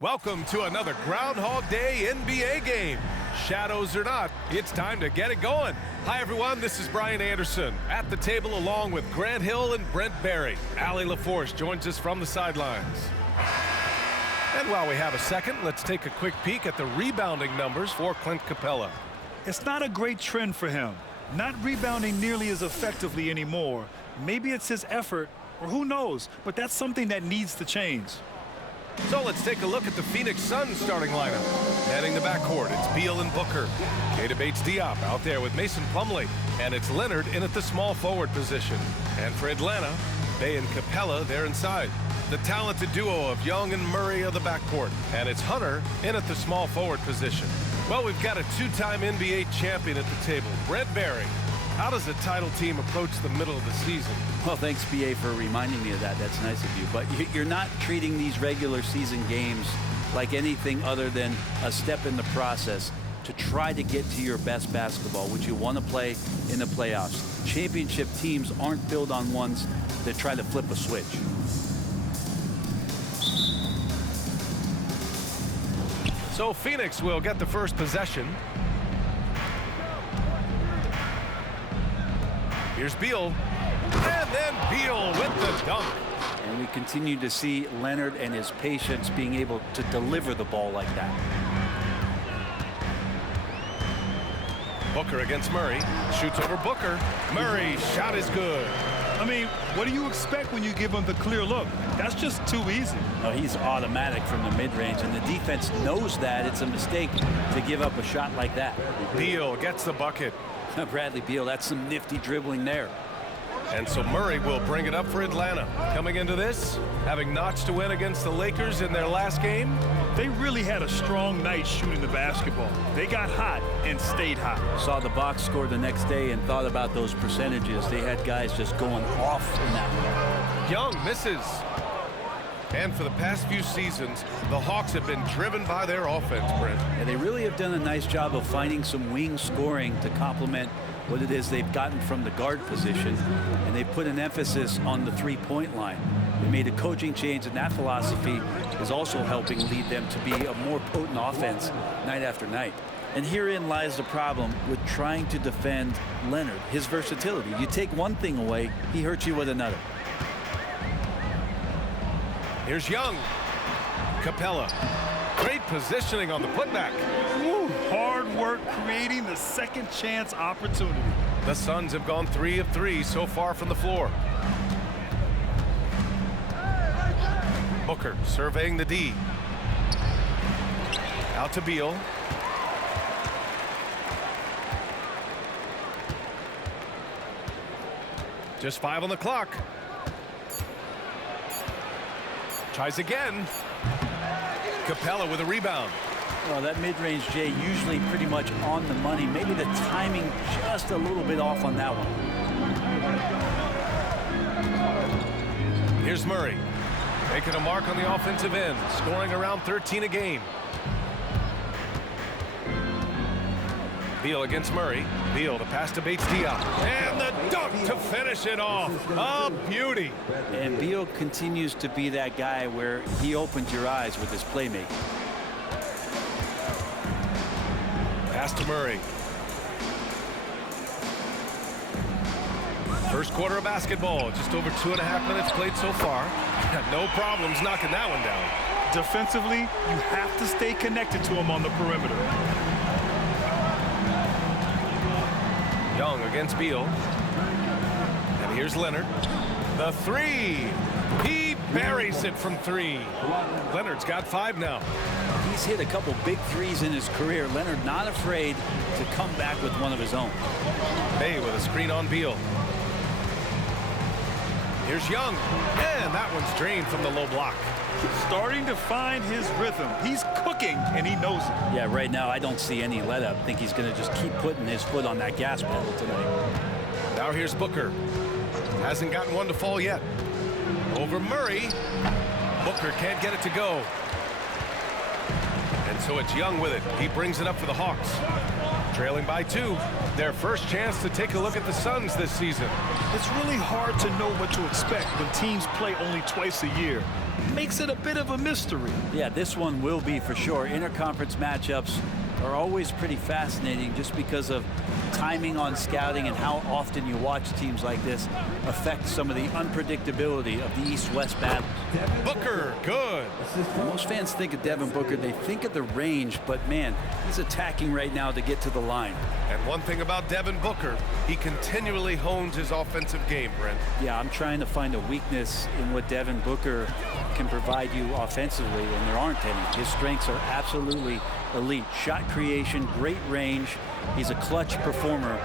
Welcome to another Groundhog Day NBA game. Shadows or not, it's time to get it going. Hi everyone, this is Brian Anderson at the table along with Grant Hill and Brent Barry. Allie LaForce joins us from the sidelines. And while we have a second, let's take a quick peek at the rebounding numbers for Clint Capella. It's not a great trend for him. Not rebounding nearly as effectively anymore. Maybe it's his effort, or who knows, but that's something that needs to change. So let's take a look at the Phoenix Suns starting lineup. Heading the backcourt, it's Beal and Booker. Keita Bates-Diop out there with Mason Plumlee. And it's Leonard in at the small forward position. And for Atlanta, Bey and Capella there inside. The talented duo of Young and Murray of the backcourt. And it's Hunter in at the small forward position. Well, we've got a two-time NBA champion at the table, Brent Barry. How does a title team approach the middle of the season? Well, thanks, BA, for reminding me of that. That's nice of you. But you're not treating these regular season games like anything other than a step in the process to try to get to your best basketball, which you want to play in the playoffs. Championship teams aren't built on ones that try to flip a switch. So Phoenix will get the first possession. Here's Beal, and then Beal with the dunk. And we continue to see Leonard and his patience being able to deliver the ball like that. Booker against Murray, shoots over Booker. Murray, shot is good. I mean, what do you expect when you give him the clear look? That's just too easy. No, he's automatic from the mid-range, and the defense knows that it's a mistake to give up a shot like that. Beal gets the bucket. Bradley Beal, that's some nifty dribbling there. And so Murray will bring it up for Atlanta. Coming into this, having notched a win against the Lakers in their last game. They really had a strong night shooting the basketball. They got hot and stayed hot. Saw the box score the next day and thought about those percentages. They had guys just going off in that one. Young misses. And for the past few seasons, the Hawks have been driven by their offense, Brent. And they really have done a nice job of finding some wing scoring to complement what it is they've gotten from the guard position. And they put an emphasis on the three-point line. They made a coaching change, and that philosophy is also helping lead them to be a more potent offense night after night. And herein lies the problem with trying to defend Leonard, his versatility. You take one thing away, he hurts you with another. Here's Young. Capella. Great positioning on the putback. Woo, hard work creating the second chance opportunity. The Suns have gone 3 of 3 so far from the floor. Booker surveying the D. Out to Beal. Just 5 on the clock. Tries again. Capella with a rebound. Well, that mid-range, Jay, usually pretty much on the money. Maybe the timing just a little bit off on that one. Here's Murray. Making a mark on the offensive end. Scoring around 13 a game. Beal against Murray. Beal to pass to Bates-Diop. And the dunk to finish it off. A beauty. And Beal continues to be that guy where he opens your eyes with his playmaking. Pass to Murray. First quarter of basketball. Just over 2.5 minutes played so far. No problems knocking that one down. Defensively, you have to stay connected to him on the perimeter. Young against Beal. And here's Leonard. The three. He buries it from 3. Leonard's got 5 now. He's hit a couple big threes in his career. Leonard not afraid to come back with one of his own. Bey with a screen on Beal. Here's Young, and that one's drained from the low block. Starting to find his rhythm. He's cooking, and he knows it. Yeah, right now I don't see any let up. I think he's going to just keep putting his foot on that gas pedal tonight. Now here's Booker. Hasn't gotten one to fall yet. Over Murray. Booker can't get it to go. And so it's Young with it. He brings it up for the Hawks. Trailing by 2. Their first chance to take a look at the Suns this season. It's really hard to know what to expect when teams play only twice a year. Makes it a bit of a mystery. Yeah, this one will be for sure. Interconference matchups are always pretty fascinating just because of timing on scouting and how often you watch teams like this affect some of the unpredictability of the East-West battle. Booker, good. Most fans think of Devin Booker, they think of the range, but man, he's attacking right now to get to the line. And one thing about Devin Booker, he continually hones his offensive game, Brent. Yeah, I'm trying to find a weakness in what Devin Booker can provide you offensively, and there aren't any. His strengths are absolutely elite. Shot creation, great range. He's a clutch performer.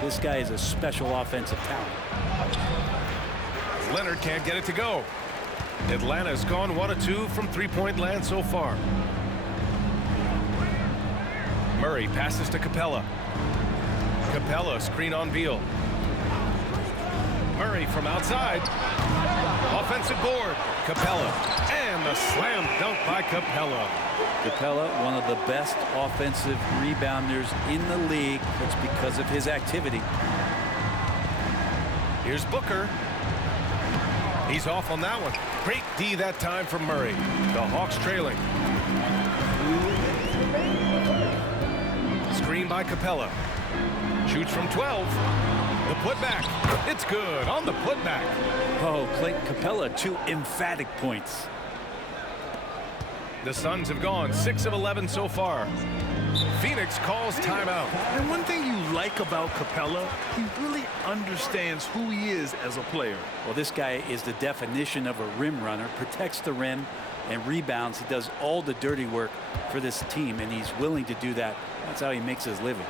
This guy is a special offensive talent. Leonard can't get it to go. Atlanta's gone 1 of 2 from three-point land so far. Murray passes to Capella. Capella screen on Beal. Murray from outside. Offensive board. Capella. And the slam dunk by Capella. Capella, one of the best offensive rebounders in the league. It's because of his activity. Here's Booker. He's off on that one. Great D that time from Murray. The Hawks trailing. Screen by Capella. Shoots from 12. The putback. It's good on the putback. Oh, Clint Capella, 2 emphatic points. The Suns have gone 6 of 11 so far. Phoenix calls timeout. And one thing you like about Capella, he really understands who he is as a player. Well, this guy is the definition of a rim runner, protects the rim and rebounds. He does all the dirty work for this team, and he's willing to do that. That's how he makes his living.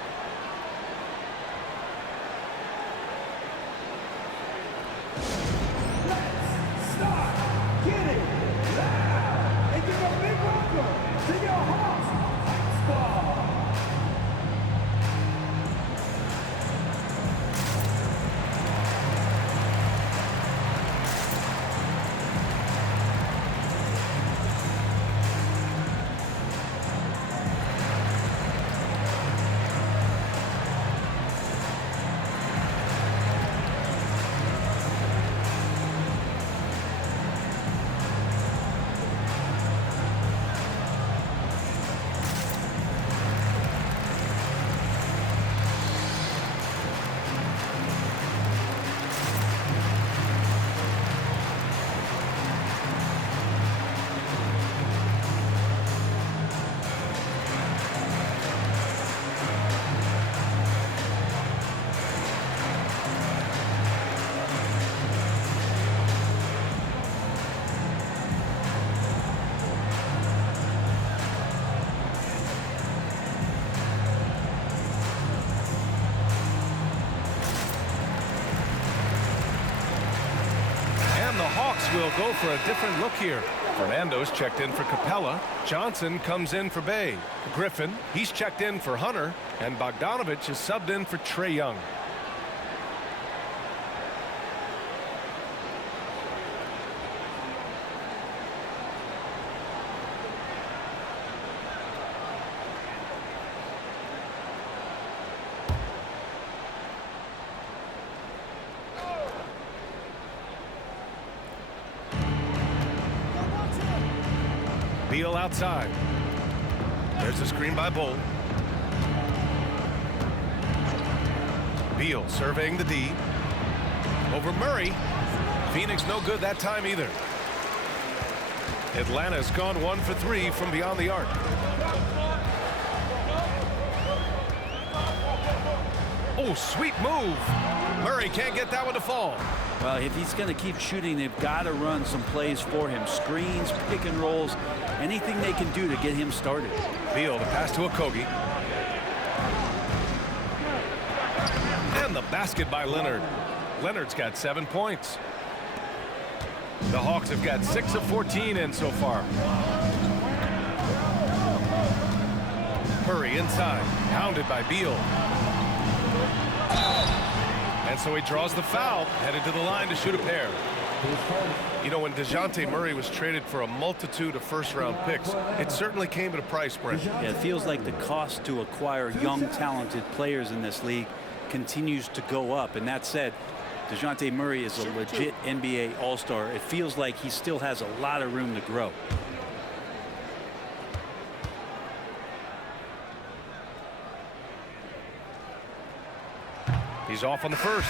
Will go for a different look here. Fernando's checked in for Capella. Johnson comes in for Bay. Griffin, he's checked in for Hunter. And Bogdanovich is subbed in for Trae Young. Beal outside. There's a screen by Bull. Beal surveying the D. Over Murray. Phoenix no good that time either. Atlanta's gone 1 for 3 from beyond the arc. Oh, sweet move. Murray can't get that one to fall. Well, if he's going to keep shooting, they've got to run some plays for him. Screens, pick and rolls, anything they can do to get him started. Beal to pass to Okogie. And the basket by Leonard. Leonard's got 7 points. The Hawks have got 6 of 14 in so far. Murray inside, hounded by Beal. And so he draws the foul, headed to the line to shoot a pair. You know, when DeJounte Murray was traded for a multitude of first-round picks, it certainly came at a price, Brent. Yeah, it feels like the cost to acquire young, talented players in this league continues to go up. And that said, DeJounte Murray is a legit NBA All-Star. It feels like he still has a lot of room to grow. He's off on the first.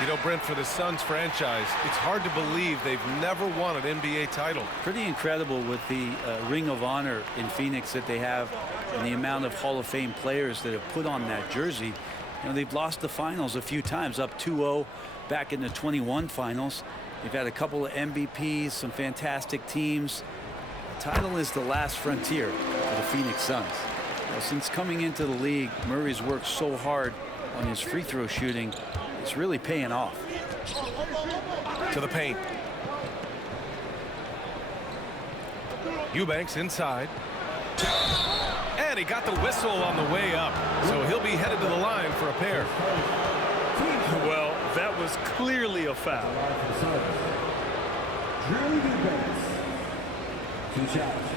You know, Brent, for the Suns franchise, it's hard to believe they've never won an NBA title. Pretty incredible with the Ring of Honor in Phoenix that they have and the amount of Hall of Fame players that have put on that jersey. You know, they've lost the finals a few times, up 2-0 back in the 21 finals. They've had a couple of MVPs, some fantastic teams. The title is the last frontier for the Phoenix Suns. Well, since coming into the league, Murray's worked so hard on his free throw shooting. It's really paying off. To the paint. Eubanks inside. And he got the whistle on the way up. So he'll be headed to the line for a pair. Well, that was clearly a foul. Drew Eubanks to challenge.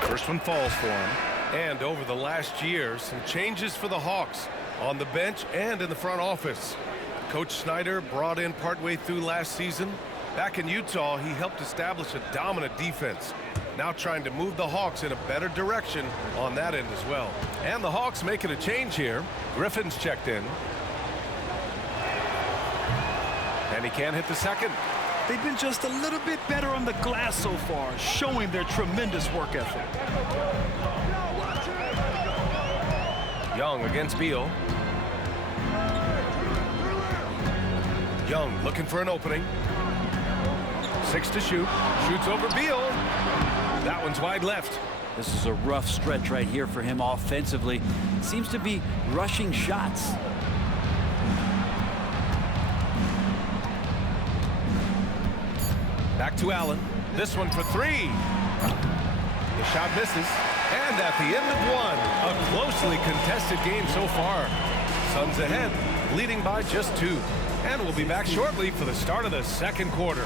First one falls for him. And over the last year, some changes for the Hawks on the bench and in the front office. Coach Snyder brought in partway through last season. Back in Utah, he helped establish a dominant defense. Now trying to move the Hawks in a better direction on that end as well. And the Hawks making a change here. Griffin's checked in. And he can't hit the second. They've been just a little bit better on the glass so far, showing their tremendous work ethic. Young against Beal. Young looking for an opening. 6 to shoot. Shoots over Beal. That one's wide left. This is a rough stretch right here for him offensively. Seems to be rushing shots. Back to Allen. This one for 3. The shot misses. And at the end of one, a closely contested game so far. Suns ahead, leading by just 2. And we'll be back shortly for the start of the second quarter.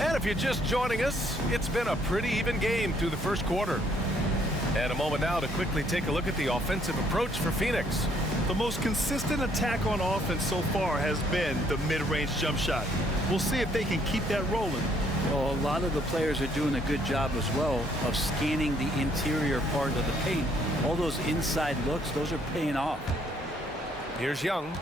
And if you're just joining us, it's been a pretty even game through the first quarter. And a moment now to quickly take a look at the offensive approach for Phoenix. The most consistent attack on offense so far has been the mid-range jump shot. We'll see if they can keep that rolling. Well, a lot of the players are doing a good job as well of scanning the interior part of the paint. All those inside looks, those are paying off. Here's Young.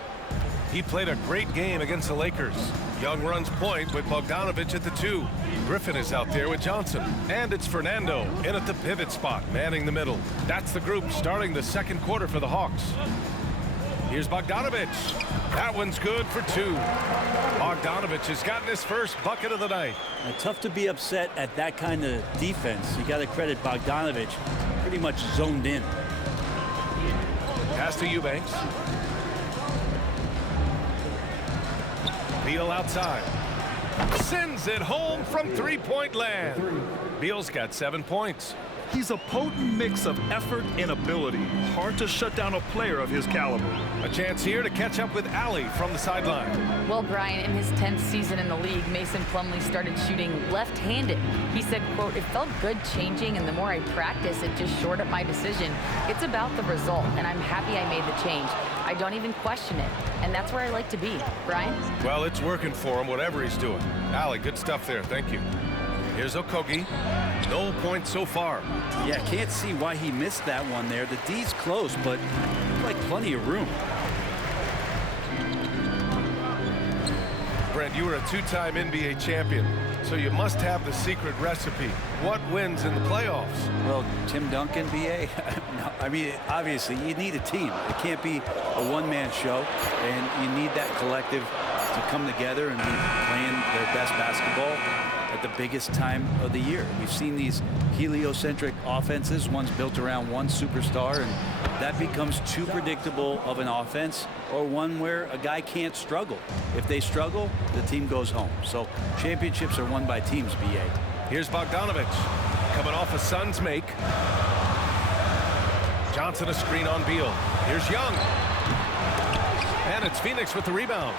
He played a great game against the Lakers. Young runs point with Bogdanovic at the 2. Griffin is out there with Johnson. And it's Fernando in at the pivot spot, manning the middle. That's the group starting the second quarter for the Hawks. Here's Bogdanovic. That one's good for 2. Bogdanovic has gotten his first bucket of the night. Tough to be upset at that kind of defense. You got to credit Bogdanovic, pretty much zoned in. Pass to Eubanks. Beal outside. Sends it home from three-point land. Beal's got 7 points. He's a potent mix of effort and ability. Hard to shut down a player of his caliber. A chance here to catch up with Allie from the sideline. Well, Brian, in his 10th season in the league, Mason Plumlee started shooting left-handed. He said, quote, "It felt good changing, and the more I practice, it just shored up my decision. It's about the result, and I'm happy I made the change. I don't even question it, and that's where I like to be." Brian? Well, it's working for him, whatever he's doing. Allie, good stuff there. Thank you. Here's Okogie. No points so far. Yeah, can't see why he missed that one there. The D's close, but like plenty of room. Brent, you were a two-time NBA champion, so you must have the secret recipe. What wins in the playoffs? Well, Tim Duncan, BA, no, I mean, obviously, you need a team. It can't be a one-man show, and you need that collective to come together and be playing their best basketball at the biggest time of the year. We've seen these heliocentric offenses, one's built around one superstar, and that becomes too predictable of an offense, or one where a guy can't struggle. If they struggle, the team goes home. So championships are won by teams, BA. Here's Bogdanovic coming off a Suns make. Johnson a screen on Beal. Here's Young. And it's Phoenix with the rebound.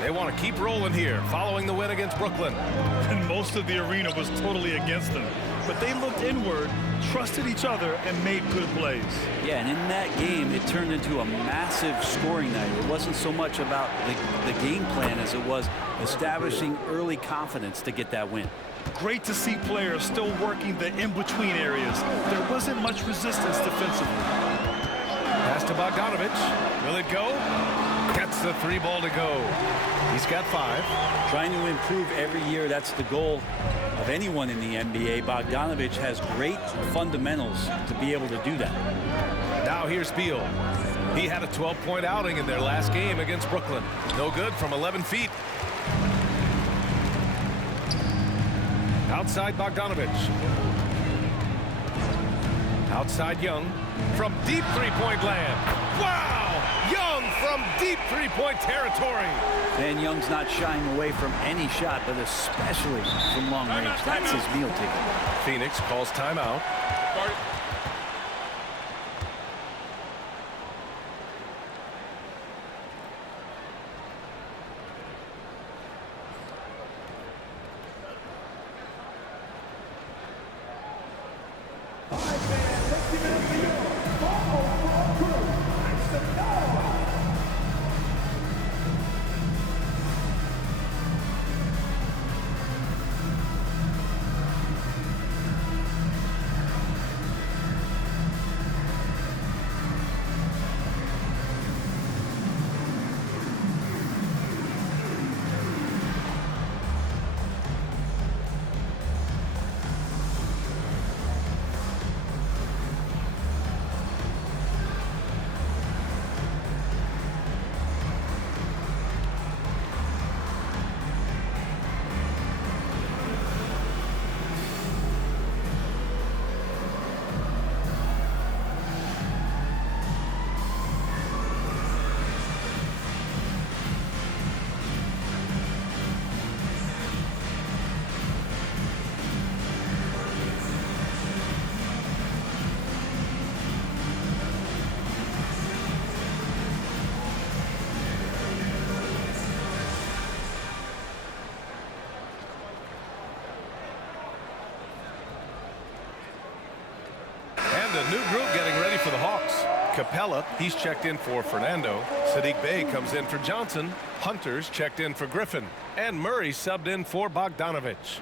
They want to keep rolling here following the win against Brooklyn. And most of the arena was totally against them. But they looked inward, trusted each other, and made good plays. Yeah, and in that game, it turned into a massive scoring night. It wasn't so much about the game plan as it was establishing early confidence to get that win. Great to see players still working the in-between areas. There wasn't much resistance defensively. Pass to Bogdanovic. Will it go? Gets the three ball to go. He's got 5. Trying to improve every year, that's the goal of anyone in the NBA. Bogdanovic has great fundamentals to be able to do that. Now here's Beal. He had a 12-point outing in their last game against Brooklyn. No good from 11 feet. Outside Bogdanovic. Outside Young from deep three-point land. Wow! Young from deep three-point territory. And Young's not shying away from any shot, but especially from long range. That's his meal ticket. Phoenix calls timeout. A new group getting ready for the Hawks. Capella, he's checked in for Fernando. Sadiq Bey comes in for Johnson. Hunter's checked in for Griffin. And Murray subbed in for Bogdanovic.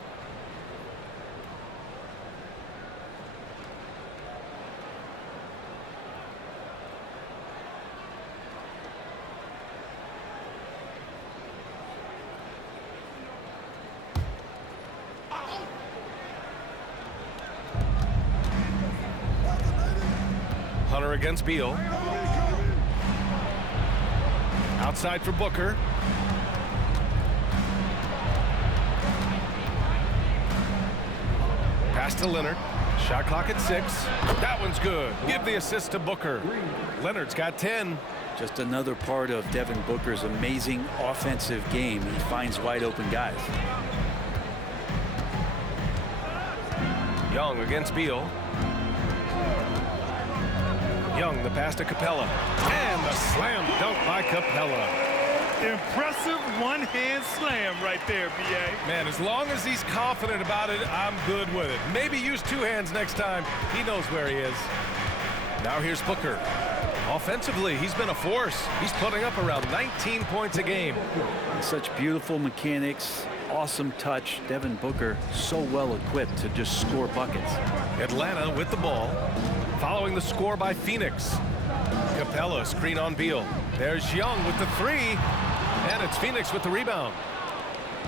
Hunter against Beal. Outside for Booker. Pass to Leonard. Shot clock at 6. That one's good. Give the assist to Booker. Leonard's got 10. Just another part of Devin Booker's amazing offensive game. He finds wide open guys. Young against Beal. Young, the pass to Capella. And the slam dunk by Capella. Impressive one-hand slam right there, B.A. Man, as long as he's confident about it, I'm good with it. Maybe use two hands next time. He knows where he is. Now here's Booker. Offensively, he's been a force. He's putting up around 19 points a game. Such beautiful mechanics, awesome touch. Devin Booker so well equipped to just score buckets. Atlanta with the ball, following the score by Phoenix. Capella screen on Beal. There's Young with the three, and it's Phoenix with the rebound.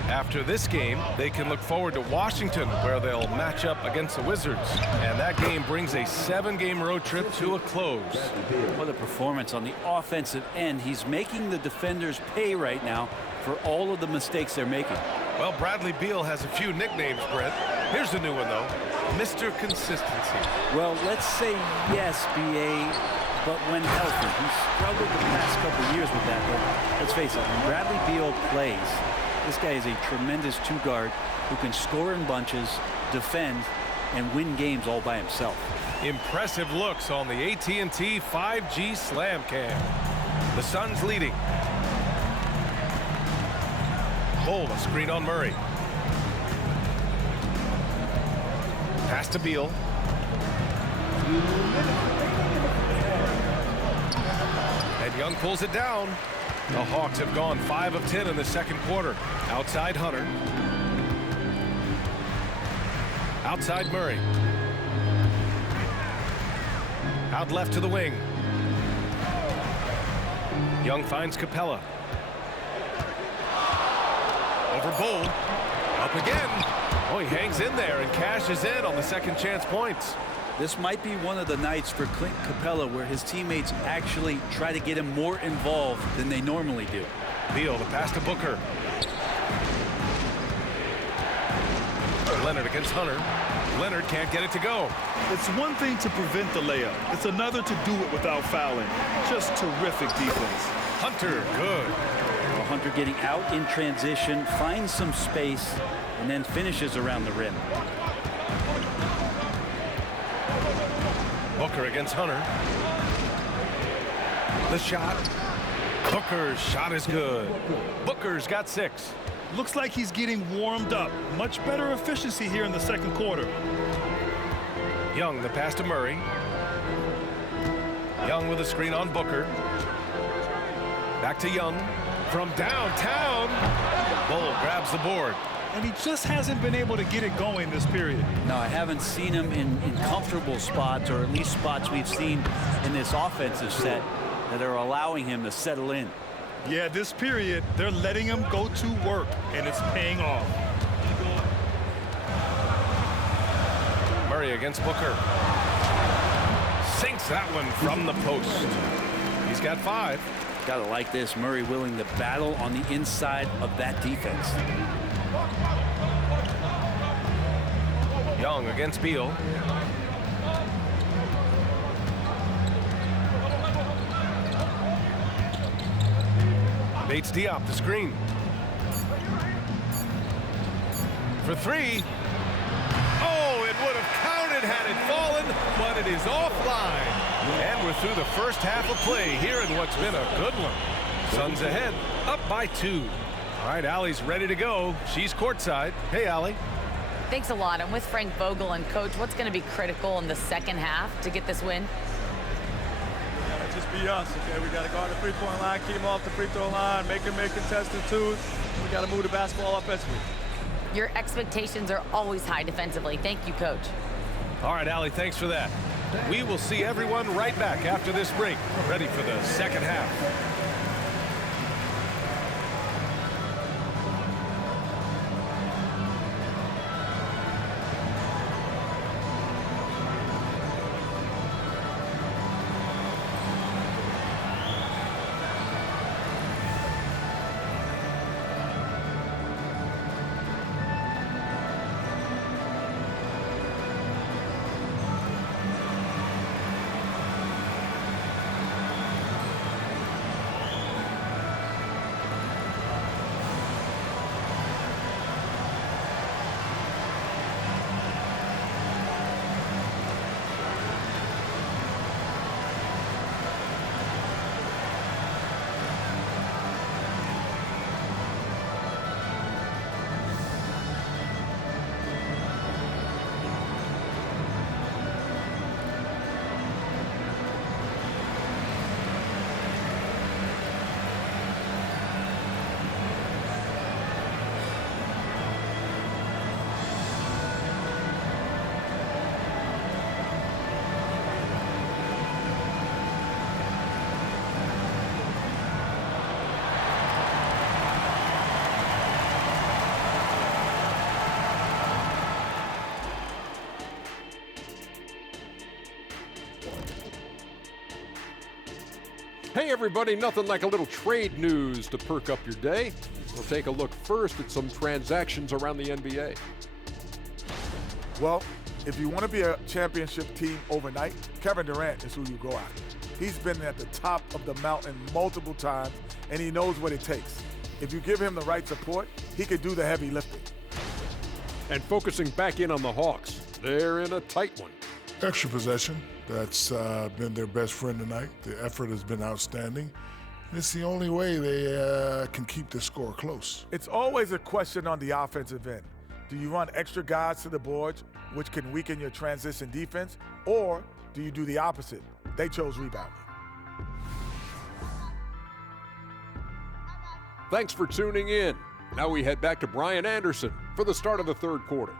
After this game, they can look forward to Washington, where they'll match up against the Wizards. And that game brings a 7-game road trip to a close. What a performance on the offensive end. He's making the defenders pay right now for all of the mistakes they're making. Well, Bradley Beal has a few nicknames, Brett. Here's a new one, though. Mr. Consistency. Well, let's say yes, B.A., but when healthy. He's struggled the past couple years with that, but let's face it, when Bradley Beal plays, this guy is a tremendous two-guard who can score in bunches, defend, and win games all by himself. Impressive looks on the AT&T 5G Slam Cam. The Suns leading. Bull, a screen on Murray. Pass to Beal. And Young pulls it down. The Hawks have gone 5 of 10 in the second quarter. Outside Hunter. Outside Murray. Out left to the wing. Young finds Capella. Over Bull. Up again. Oh, he hangs in there and cashes in on the second chance points. This might be one of the nights for Clint Capella where his teammates actually try to get him more involved than they normally do. Beal, the pass to Booker. Leonard against Hunter. Leonard can't get it to go. It's one thing to prevent the layup. It's another to do it without fouling. Just terrific defense. Hunter, good. Well, Hunter getting out in transition, finds some space, and then finishes around the rim. Booker against Hunter. The shot. Booker's shot is good. Booker's got 6. Looks like he's getting warmed up. Much better efficiency here in the second quarter. Young, the pass to Murray. Young with a screen on Booker. Back to Young. From downtown. Bull grabs the board. And he just hasn't been able to get it going this period. No, I haven't seen him in comfortable spots, or at least spots we've seen in this offensive set that are allowing him to settle in. Yeah, this period, they're letting him go to work, and it's paying off. Murray against Booker. Sinks that one from the post. He's got 5. Gotta like this. Murray willing to battle on the inside of that defense. Young against Beal. Bates Diop, the screen. For 3. Oh, it would have counted had it fallen, but it is offline. And we're through the first half of play here in what's been a good one. Suns ahead, up by 2. All right, Allie's ready to go. She's courtside. Hey, Allie. Thanks a lot. I'm with Frank Vogel. And, Coach, what's going to be critical in the second half to get this win? Just be us, okay? We got to guard the three-point line, keep them off the free throw line, make them make contested twos. We got to move the basketball offensively. Your expectations are always high defensively. Thank you, Coach. All right, Allie, thanks for that. We will see everyone right back after this break, ready for the second half. Hey everybody, nothing like a little trade news to perk up your day. We'll take a look first at some transactions around the NBA. Well, if you want to be a championship team overnight, Kevin Durant is who you go after. He's been at the top of the mountain multiple times, and he knows what it takes. If you give him the right support, he could do the heavy lifting. And focusing back in on the Hawks, they're in a tight one. Extra possession. That's been their best friend tonight. The effort has been outstanding. It's the only way they can keep the score close. It's always a question on the offensive end. Do you run extra guys to the boards, which can weaken your transition defense, or do you do the opposite? They chose rebounding. Thanks for tuning in. Now we head back to Brian Anderson for the start of the third quarter.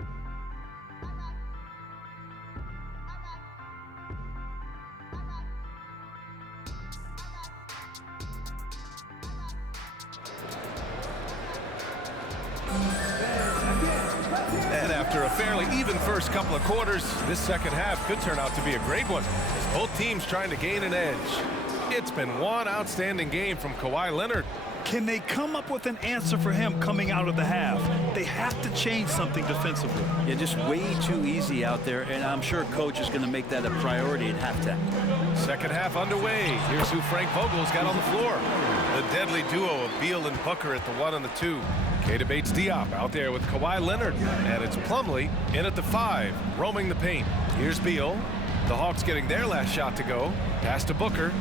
And after a fairly even first couple of quarters, this second half could turn out to be a great one, as both teams trying to gain an edge. It's been one outstanding game from Kawhi Leonard. Can they come up with an answer for him coming out of the half? They have to change something defensively. Yeah, just way too easy out there, and I'm sure coach is going to make that a priority at halftime. Second half underway. Here's who Frank Vogel's got on the floor. The deadly duo of Beal and Booker at the 1 and the 2. Keita Bates-Diop out there with Kawhi Leonard. And it's Plumlee in at the 5, roaming the paint. Here's Beal. The Hawks getting their last shot to go. Pass to Booker.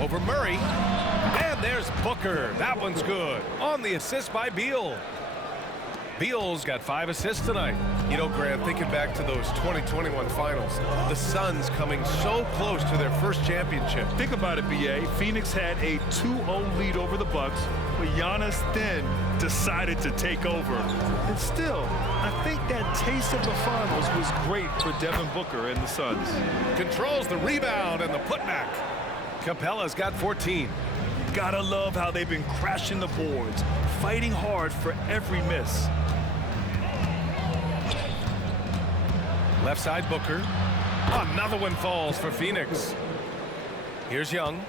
Over Murray. And there's Booker. That one's good. On the assist by Beal. Beal's got 5 assists tonight. You know, Grant, thinking back to those 2021 finals, the Suns coming so close to their first championship. Think about it, B.A. Phoenix had a 2-0 lead over the Bucks, but Giannis then decided to take over. And still, I think that taste of the finals was great for Devin Booker and the Suns. Controls the rebound and the putback. Capella's got 14. Gotta love how they've been crashing the boards, fighting hard for every miss. Left side Booker. Another one falls for Phoenix. Here's Young.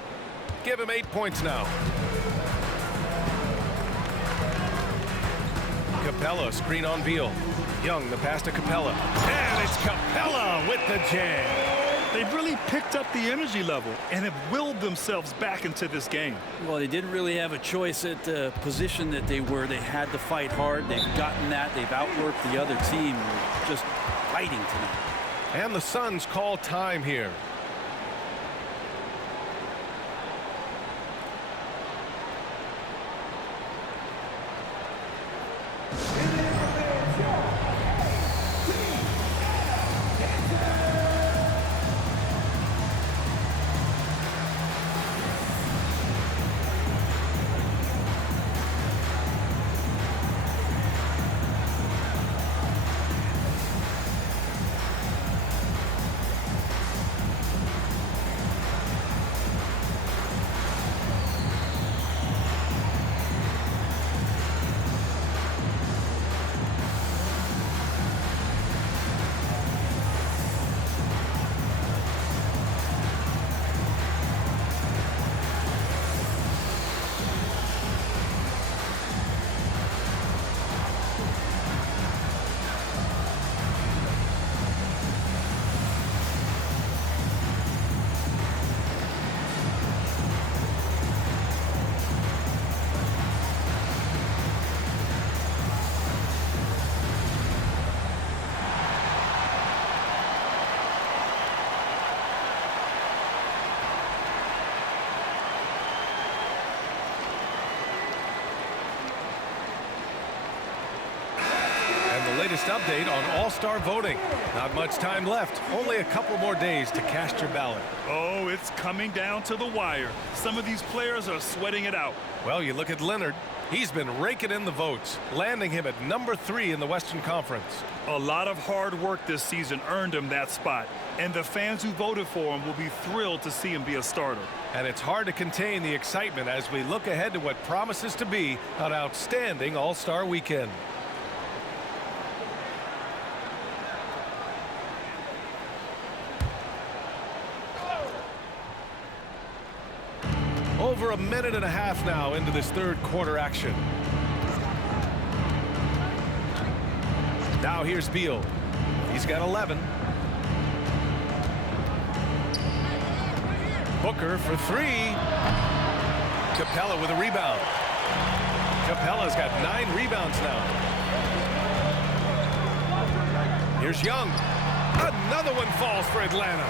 Give him 8 points now. Capella, screen on Beal. Young, the pass to Capella. And it's Capella with the jam. They've really picked up the energy level and have willed themselves back into this game. Well, they didn't really have a choice at the position that they were. They had to fight hard. They've gotten that. They've outworked the other team. Just fighting tonight. And the Suns call time here. Latest update on All-Star voting. Not much time left. Only a couple more days to cast your ballot. Oh, it's coming down to the wire. Some of these players are sweating it out. Well, you look at Leonard. He's been raking in the votes, landing him at number 3 in the Western Conference. A lot of hard work this season earned him that spot, and the fans who voted for him will be thrilled to see him be a starter. And it's hard to contain the excitement as we look ahead to what promises to be an outstanding All-Star weekend. over a minute and a half now into this third quarter action. Now here's Beal. He's got 11. Booker for three. Capella with a rebound. Capella's got 9 rebounds now. Here's Young. Another one falls for Atlanta.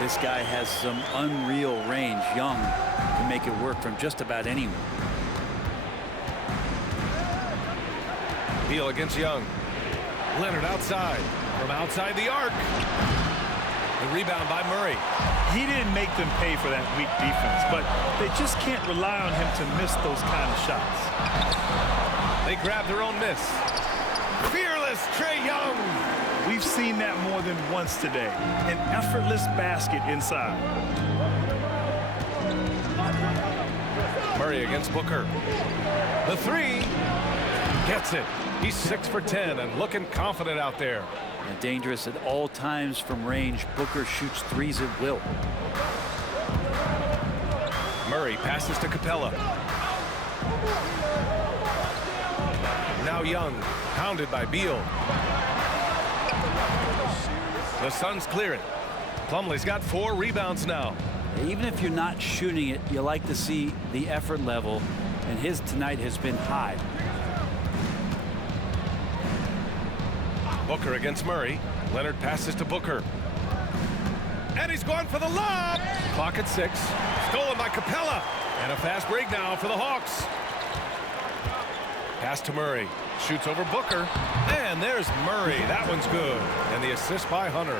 This guy has some unreal range. Young can make it work from just about anywhere. Beal against Young. Leonard outside. From outside the arc. The rebound by Murray. He didn't make them pay for that weak defense, but they just can't rely on him to miss those kind of shots. They grab their own miss. Fearless Trae Young. We've seen that more than once today. An effortless basket inside. Murray against Booker. The three. Gets it. He's 6 for 10 and looking confident out there. And dangerous at all times from range. Booker shoots threes at will. Murray passes to Capella. Now Young, pounded by Beal. The Suns clear it. Plumlee's got 4 rebounds now. Even if you're not shooting it, you like to see the effort level, and his tonight has been high. Booker against Murray. Leonard passes to Booker. And he's going for the lob. Clock at 6. Stolen by Capella. And a fast break now for the Hawks. Pass to Murray. Shoots over Booker. And there's Murray. That one's good. And the assist by Hunter.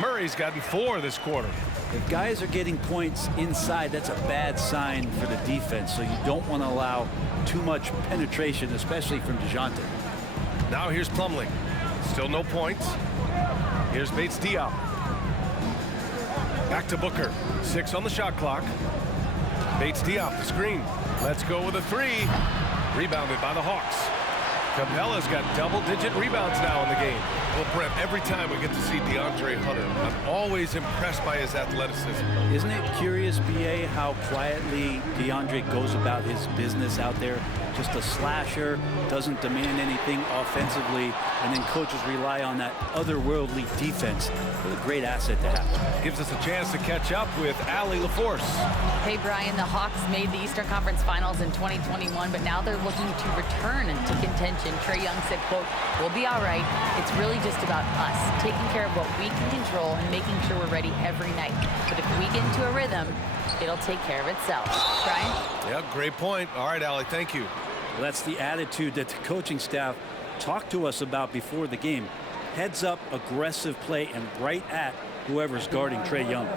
Murray's gotten 4 this quarter. If guys are getting points inside, that's a bad sign for the defense. So you don't want to allow too much penetration, especially from DeJounte. Now here's Plumlee. Still no points. Here's Bates Diop. Back to Booker. 6 on the shot clock. Bates Diop, the screen. Let's go with a 3. Rebounded by the Hawks. Capella's got double-digit rebounds now in the game. Well, Brent, every time we get to see DeAndre Hunter, I'm always impressed by his athleticism. Isn't it curious, BA, how quietly DeAndre goes about his business out there? Just a slasher, doesn't demand anything offensively, and then coaches rely on that otherworldly defense. What a great asset to have. Gives us a chance to catch up with Allie LaForce. Hey, Brian, the Hawks made the Eastern Conference Finals in 2021, but now they're looking to return into contention. Trae Young said, quote, "We'll be all right. It's really just about us, taking care of what we can control and making sure we're ready every night. But if we get into a rhythm, it'll take care of itself." Brian? Yeah, great point. All right, Allie, thank you. Well, that's the attitude that the coaching staff talked to us about before the game. Heads up, aggressive play, and right at whoever's guarding Trae Young.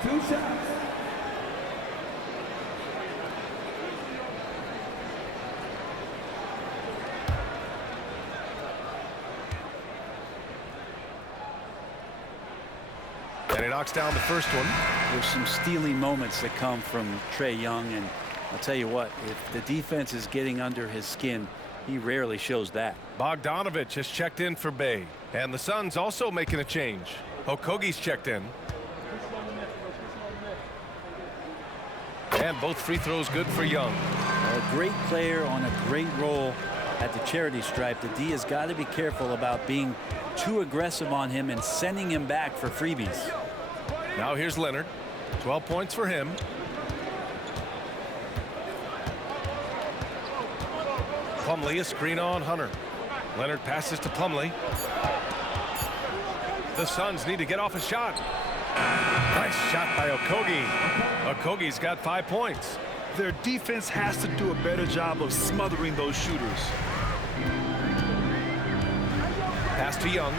Two shots. And he knocks down the first one. There's some stealing moments that come from Trae Young, and I'll tell you what, if the defense is getting under his skin, he rarely shows that. Bogdanovich has checked in for Bay. And the Suns also making a change. Okogie's checked in. And both free throws good for Young. A great player on a great role at the charity stripe. The D has got to be careful about being too aggressive on him and sending him back for freebies. Now here's Leonard. 12 points for him. Plumlee, a screen on Hunter. Leonard passes to Plumlee. The Suns need to get off a shot. Nice shot by Okogie. Okogie's got 5 points. Their defense has to do a better job of smothering those shooters. Pass to Young.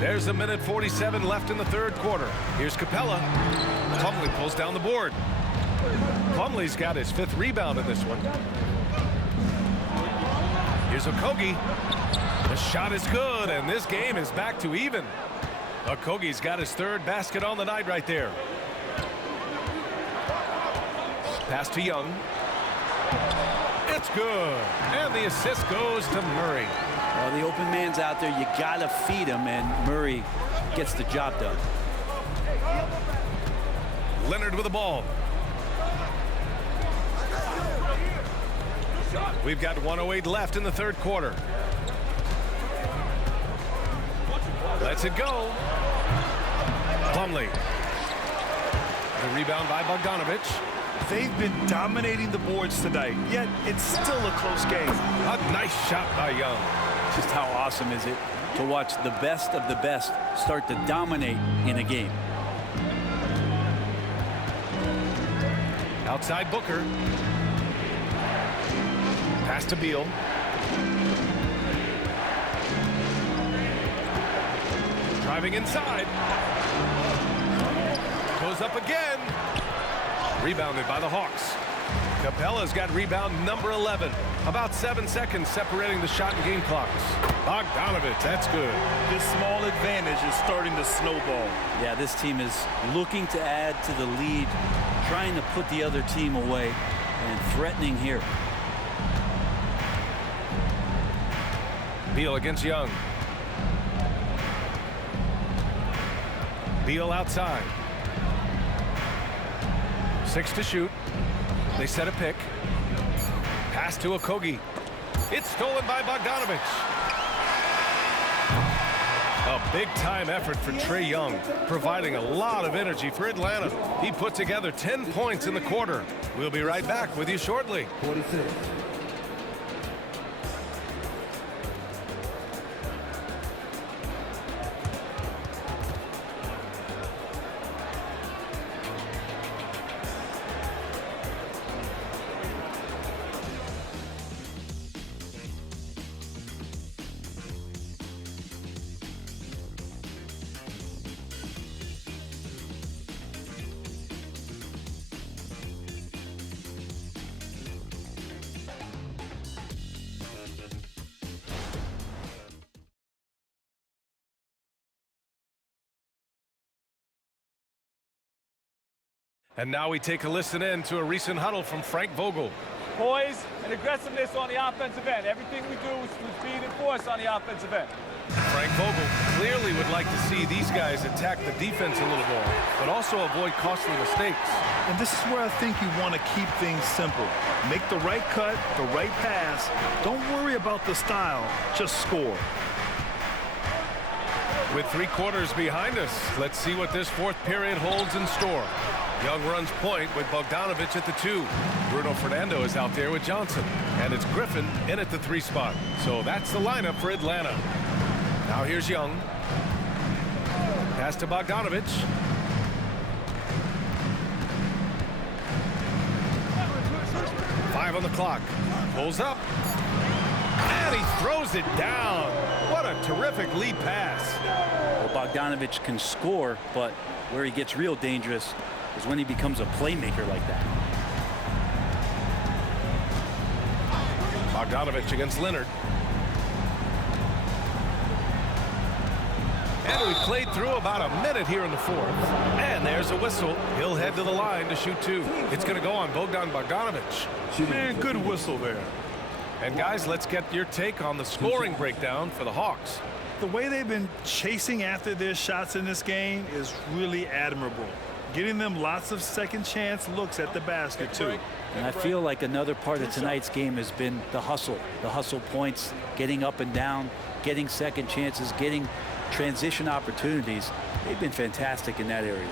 There's a minute 47 left in the third quarter. Here's Capella. Plumlee pulls down the board. Plumlee's got his 5th rebound in this one. Here's Okogie. The shot is good, and this game is back to even. Okogie's got his 3rd basket on the night right there. Pass to Young. It's good. And the assist goes to Murray. Well, the open man's out there. You got to feed him, and Murray gets the job done. Leonard with the ball. We've got 1:08 left in the third quarter. Lets it go. Plumlee. The rebound by Bogdanovic. They've been dominating the boards tonight, yet it's still a close game. A nice shot by Young. Just how awesome is it to watch the best of the best start to dominate in a game. Outside Booker. Pass to Beal. Driving inside. Goes up again. Rebounded by the Hawks. Capella's got rebound number 11. About 7 seconds separating the shot and game clocks. Bogdanovic, that's good. This small advantage is starting to snowball. Yeah, this team is looking to add to the lead, trying to put the other team away, and threatening here. Beal against Young. Beal outside. 6 to shoot. They set a pick. Pass to Okogie. It's stolen by Bogdanovic. A big-time effort for Trae Young, providing a lot of energy for Atlanta. He put together 10 points in the quarter. We'll be right back with you shortly. 46. And now we take a listen in to a recent huddle from Frank Vogel. Poise and aggressiveness on the offensive end. Everything we do is with speed and force on the offensive end. Frank Vogel clearly would like to see these guys attack the defense a little more, but also avoid costly mistakes. And this is where I think you want to keep things simple. Make the right cut, the right pass. Don't worry about the style, just score. With 3 quarters behind us, let's see what this fourth period holds in store. Young runs point with Bogdanovic at the 2. Bruno Fernando is out there with Johnson. And it's Griffin in at the 3 spot. So that's the lineup for Atlanta. Now here's Young. Pass to Bogdanovic. Five on the clock. Pulls up. And he throws it down. What a terrific lead pass. Well, Bogdanovic can score, but where he gets real dangerous is when he becomes a playmaker like that. Bogdanovic against Leonard. And we played through about a minute here in the fourth. And there's a whistle. He'll head to the line to shoot 2. It's going to go on Bogdan Bogdanovic. Man, good whistle there. And guys, let's get your take on the scoring breakdown for the Hawks. The way they've been chasing after their shots in this game is really admirable. Getting them lots of second chance looks at the basket too. And I feel like another part of tonight's game has been the hustle points, getting up and down, getting second chances, getting transition opportunities. They've been fantastic in that area.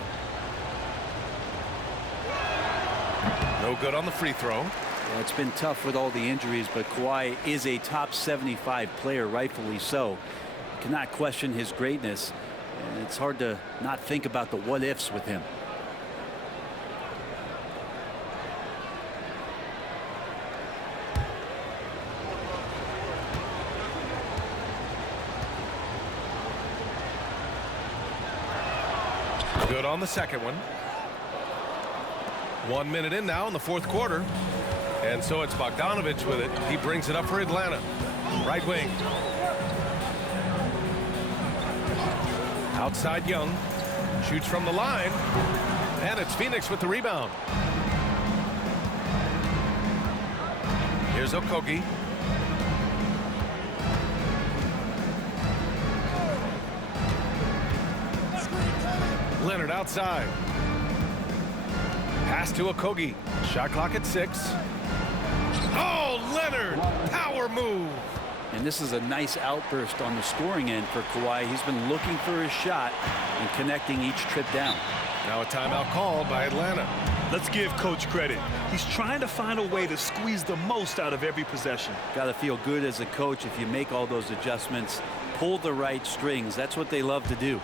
No good on the free throw. Well, it's been tough with all the injuries, but Kawhi is a top 75 player, rightfully so. You cannot question his greatness, and it's hard to not think about the what ifs with him. Good on the second one. 1 minute in now in the fourth quarter. And so it's Bogdanovic with it. He brings it up for Atlanta. Right wing. Outside Young. Shoots from the line. And it's Phoenix with the rebound. Here's Okogie. Leonard outside. Pass to Okogie. Shot clock at 6. Oh, Leonard! Power move! And this is a nice outburst on the scoring end for Kawhi. He's been looking for his shot and connecting each trip down. Now a timeout called by Atlanta. Let's give Coach credit. He's trying to find a way to squeeze the most out of every possession. Got to feel good as a coach if you make all those adjustments, pull the right strings. That's what they love to do.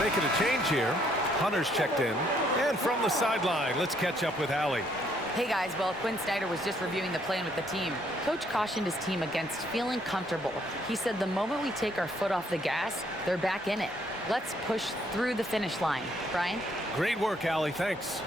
Making a change here. Hunter's checked in. And from the sideline, let's catch up with Allie. Hey guys, well, Quinn Snyder was just reviewing the plan with the team. Coach cautioned his team against feeling comfortable. He said the moment we take our foot off the gas, they're back in it. Let's push through the finish line. Brian? Great work, Allie. Thanks.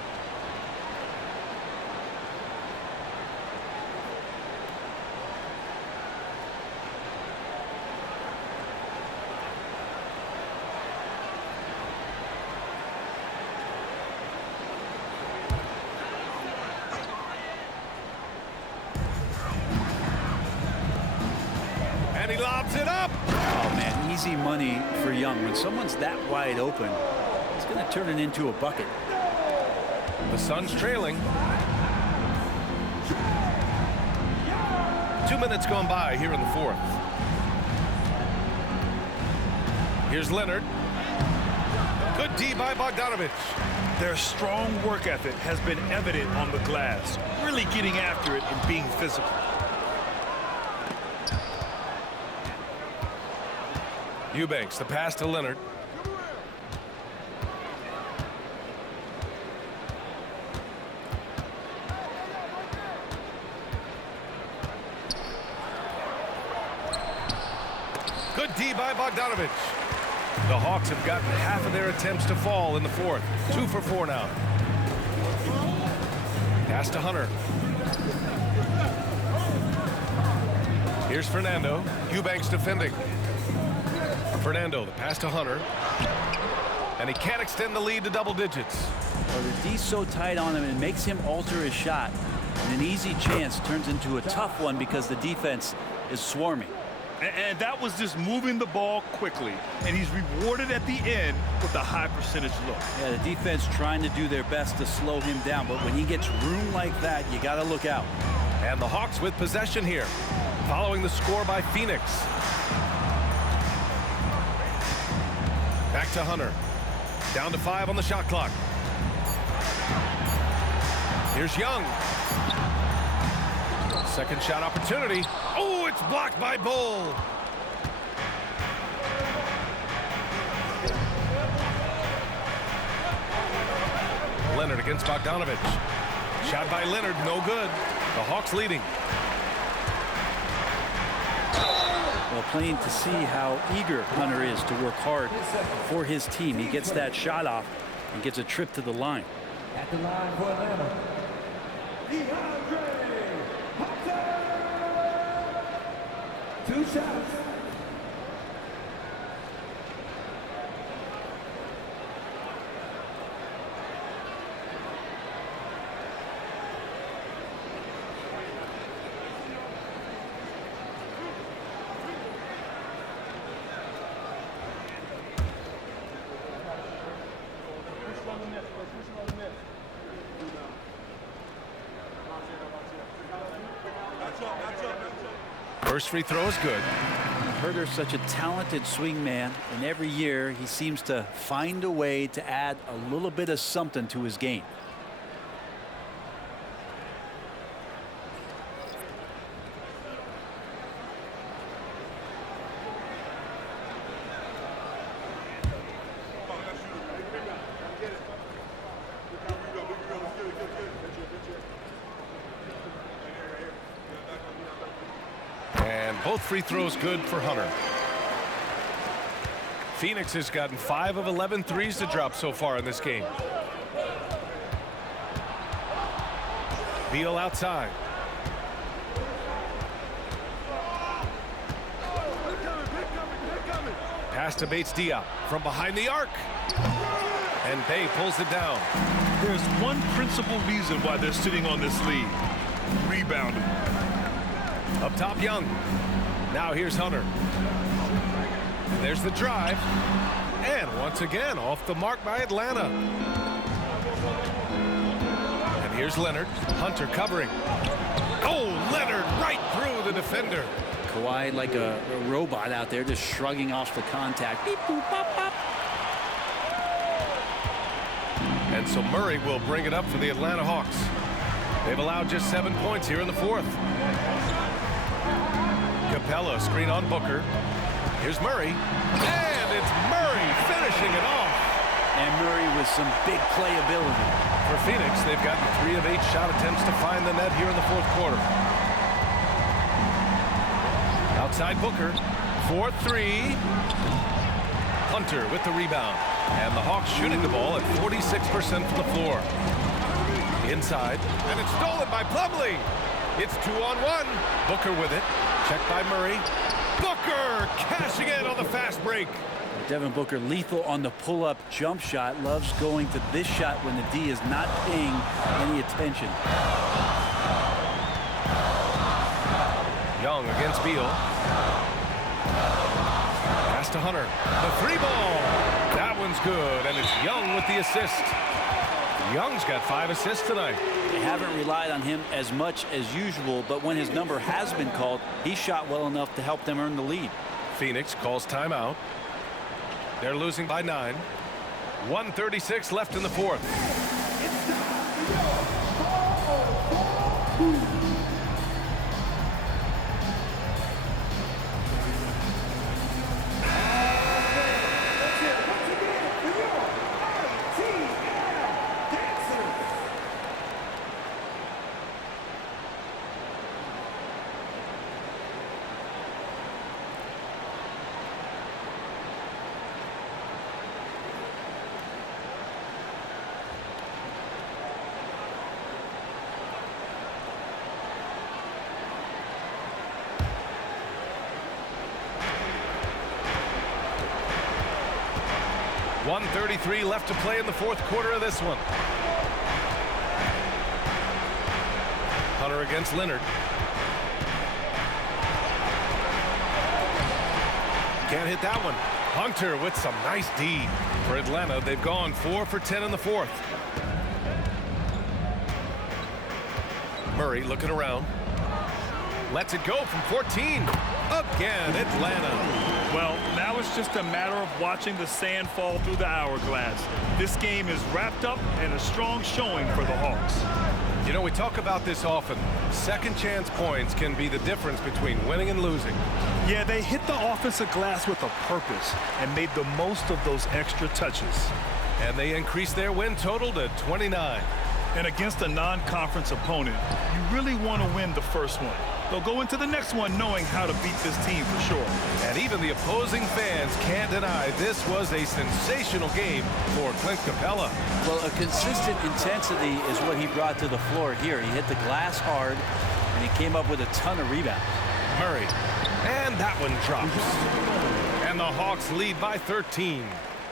And he lobs it up. Oh, man, easy money for Young. When someone's that wide open, it's going to turn it into a bucket. The Suns trailing. 2 minutes gone by here in the fourth. Here's Leonard. Good D by Bogdanovic. Their strong work ethic has been evident on the glass, really getting after it and being physical. Eubanks, the pass to Leonard. Good D by Bogdanovic. The Hawks have gotten half of their attempts to fall in the fourth. 2 for 4 now. Pass to Hunter. Here's Fernando. Eubanks defending. Fernando, the pass to Hunter. And he can't extend the lead to double digits. Well, the D's so tight on him, it makes him alter his shot. And an easy chance turns into a tough one because the defense is swarming. And that was just moving the ball quickly. And he's rewarded at the end with a high percentage look. Yeah, the defense trying to do their best to slow him down. But when he gets room like that, you got to look out. And the Hawks with possession here, following the score by Phoenix. Back to Hunter. Down to 5 on the shot clock. Here's Young. Second shot opportunity. Oh, it's blocked by Bull. Leonard against Bogdanovic. Shot by Leonard, no good. The Hawks leading. Well, plain to see how eager Hunter is to work hard for his team. He gets that shot off and gets a trip to the line. At the line for Atlanta, DeAndre Hunter. 2 shots. First free throw is good. Huerter's such a talented swing man, and every year he seems to find a way to add a little bit of something to his game. Both free throws good for Hunter. Phoenix has gotten 5 of 11 threes to drop so far in this game. Beal outside. Pass to Bates-Diop from behind the arc. And Bay pulls it down. There's one principal reason why they're sitting on this lead. Rebounding. Up top, Young. Now here's Hunter. There's the drive. And once again, off the mark by Atlanta. And here's Leonard. Hunter covering. Oh, Leonard right through the defender. Kawhi like a robot out there, just shrugging off the contact. Beep, boop, pop, pop. And so Murray will bring it up for the Atlanta Hawks. They've allowed just 7 points here in the fourth. Capella screen on Booker. Here's Murray. And it's Murray finishing it off. And Murray with some big playability. For Phoenix, they've gotten 3 of 8 shot attempts to find the net here in the fourth quarter. Outside Booker. 4-3. Hunter with the rebound. And the Hawks shooting the ball at 46% from the floor. Inside. And it's stolen by Plumlee. It's 2-on-1. Booker with it. Checked by Murray. Booker cashing in on the fast break. Devin Booker lethal on the pull-up jump shot. Loves going to this shot when the D is not paying any attention. Young against Beal. Pass to Hunter. The 3-ball. That one's good, and it's Young with the assist. Young's got 5 assists tonight. They haven't relied on him as much as usual, but when his number has been called, he shot well enough to help them earn the lead. Phoenix calls timeout. They're losing by 9. 1:36 left in the fourth. .133 left to play in the fourth quarter of this one. Hunter against Leonard. Can't hit that one. Hunter with some nice D. For Atlanta, they've gone 4 for 10 in the fourth. Murray looking around. Lets it go from 14. Again, Atlanta. Well, now it's just a matter of watching the sand fall through the hourglass. This game is wrapped up and a strong showing for the Hawks. You know, we talk about this often. Second chance points can be the difference between winning and losing. Yeah, they hit the offensive glass with a purpose and made the most of those extra touches. And they increased their win total to 29. And against a non-conference opponent, you really want to win the first one. They'll go into the next one knowing how to beat this team for sure. And even the opposing fans can't deny this was a sensational game for Clint Capella. Well, a consistent intensity is what he brought to the floor here. He hit the glass hard, and he came up with a ton of rebounds. Murray. And that one drops. And the Hawks lead by 13.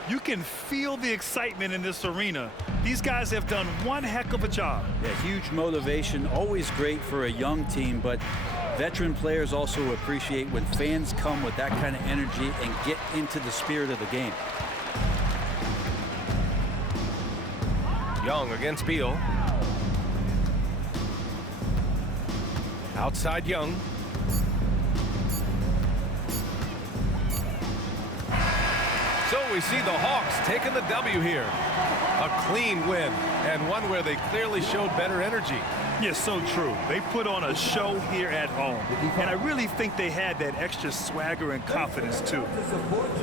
You can feel the excitement in this arena. These guys have done one heck of a job. Yeah, huge motivation, always great for a young team, but veteran players also appreciate when fans come with that kind of energy and get into the spirit of the game. Young against Beal. Outside Young. we see the Hawks taking the W here. A clean win, and one where they clearly showed better energy. Yes, so true. They put on a show here at home, and I really think they had that extra swagger and confidence, too.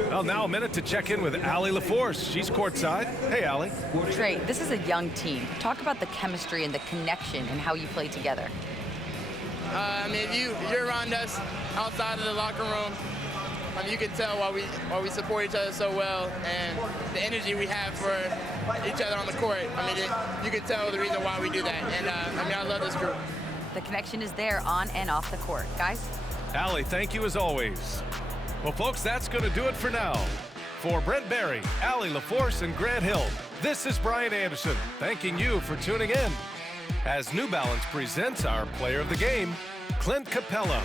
Well, now a minute to check in with Allie LaForce. She's courtside. Hey, Allie. Trey, this is a young team. Talk about the chemistry and the connection and how you play together. I mean, you're around us outside of the locker room. I mean, you can tell why we support each other so well, and the energy we have for each other on the court. I mean, you can tell the reason why we do that. And I mean, I love this group. The connection is there on and off the court. Guys? Allie, thank you as always. Well, folks, that's going to do it for now. For Brent Barry, Allie LaForce, and Grant Hill, this is Brian Anderson, thanking you for tuning in as New Balance presents our player of the game, Clint Capella.